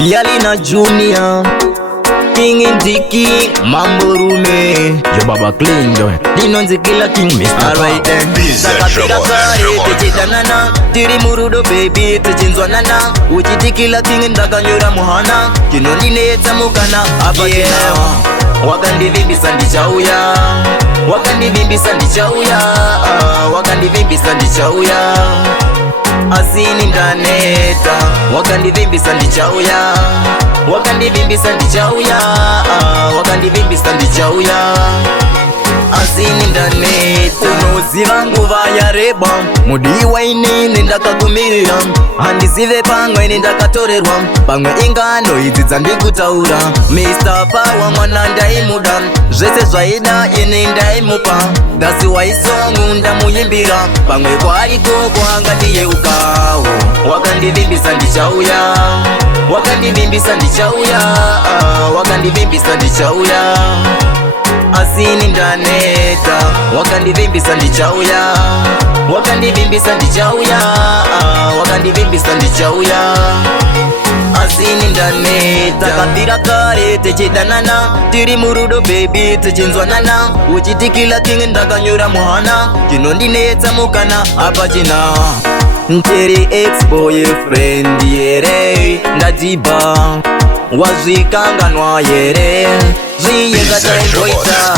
Bialina Junior, King Indiki, Mambo Rume, Yo Baba Clean joy. Dinonzi Killer King, Mr. Right then. Takapira kare, techitanana, Tiri Murudo baby, techinzwanana, Uchiti Killer King ndakanyura muhana, Kinondinetsa mukana, apakina. Wakandivimbisa ndichauya, wakandivimbisa ndichauya, wakandivimbisa ndichauya. Asini ndaneta, wakandivimbisa ndichauya, wakandivimbisa ndichauya, wakandivimbisa ndichauya. Asini ndaneta, unoziva nguva yareba, mudi wainini ndakagumirira, handizive pamwe ndakatorerwa, pamwe ingano idzi dzandikutaura. Mr. Power mwana ndaimuda, zvese zvaida ini ndaimupa, that's why song ndamuyimbira, pamwe kwariko kwangandiyeukawo. Wakandivimbisa ndichauya, wakandivimbisa ndichauya, wakandivimbisa ndichauya. Asini ndaneta, wakandivimbisa ndichauya, wakandivimbisa ndichauya, wakandivimbisa ndichauya. Asini ndaneta, takapira kare techidanana, tiri murudo baby techinzwanana, Uchiti Killer King ndakanyura muhana, Kinondinetsa mukana apachina. Ntiri ex-boyfriend yere, ndadiba wazvikanganwa yere, zviyenga taimboita.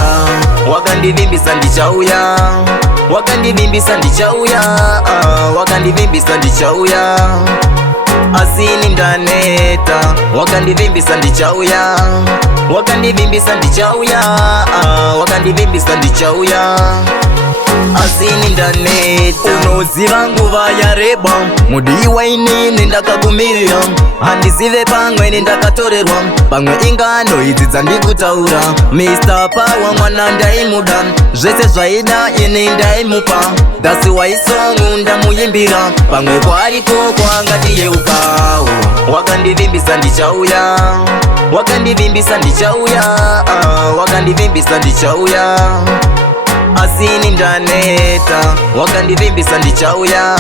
Wakandivimbisa ndichauya, wakandivimbisa ndichauya, wakandivimbisa ndichauya. Asini ndaneta, wakandivimbisa ndichauya, wakandivimbisa ndichauya, wakandivimbisa ndichauya. Asini ndaneta, unoziva nguva yareba, mudi wainini ndakagumirira, handizive pamwe ndakatorerwa, pamwe ingano idzi dzandikutaura. Mr. Power mwana ndaimuda, zvese zvaida ini ndaimupa, that's why song ndamuyimbira, pamwe kwariko kwangandiyeukawo. Wakandivimbisa ndichauya, wakandivimbisa ndichauya, wakandivimbisa ndichauya. Asini ndaneta, wakandivimbisa ndichauya,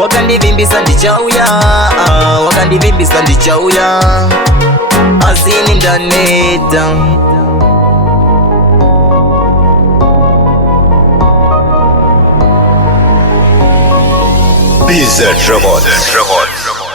wakandivimbisa ndichauya, wakandivimbisa ndichauya. Asini ndaneta. BZ Records.